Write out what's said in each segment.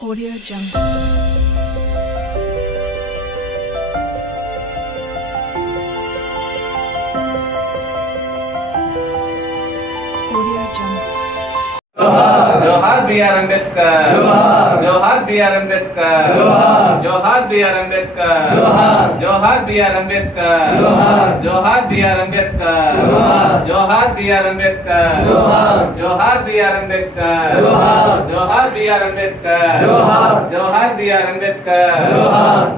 Audio Jungle. जोहार B.R. Ambedkar जोहार B.R. Ambedkar जोहार B.R. अम्बेडकर जोहार B.R. अम्बेडकर जोहार B.R. अम्बेडकर जोहार B.R. अम्बेडकर जोहार B.R. अम्बेडकर जोहार B.R. अम्बेडकर जोहार B.R. अम्बेडकर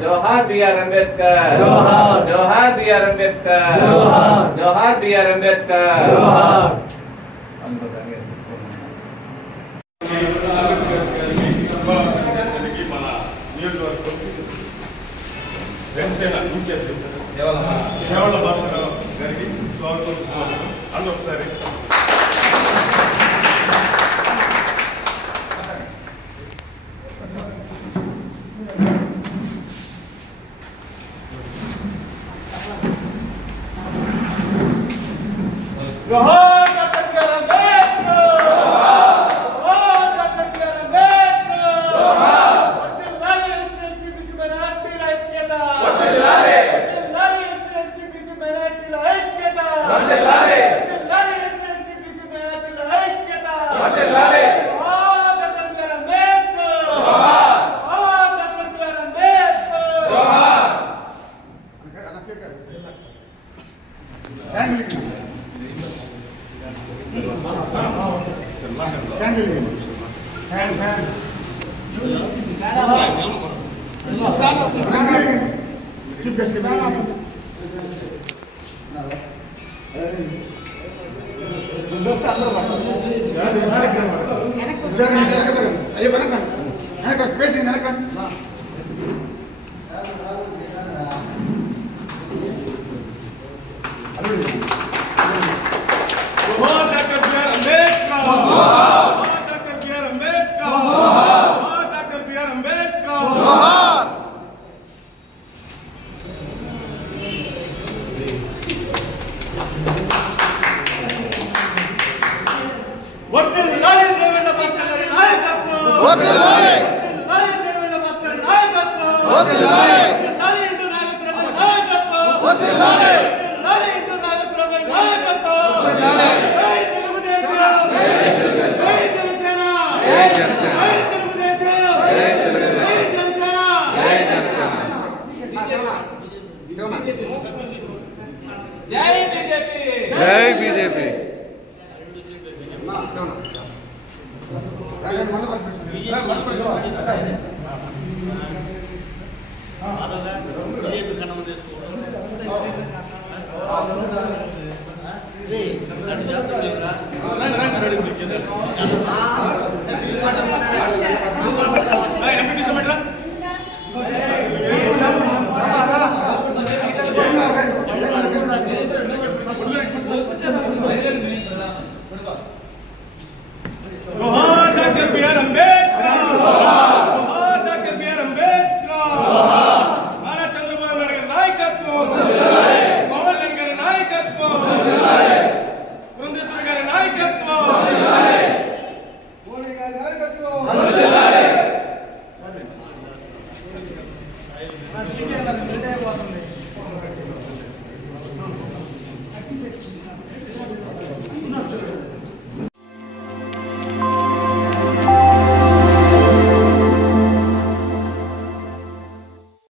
जोहार B.R. अम्बेडकर जोहार B.R. अम्बेडकर जोहार B.R. अम्बेडकर జనసేన ఇన్ఛార్జ్ కేవల భాస్కర్ గారికి స్వాగతం అందరూ ఒకసారి जय बीजेपी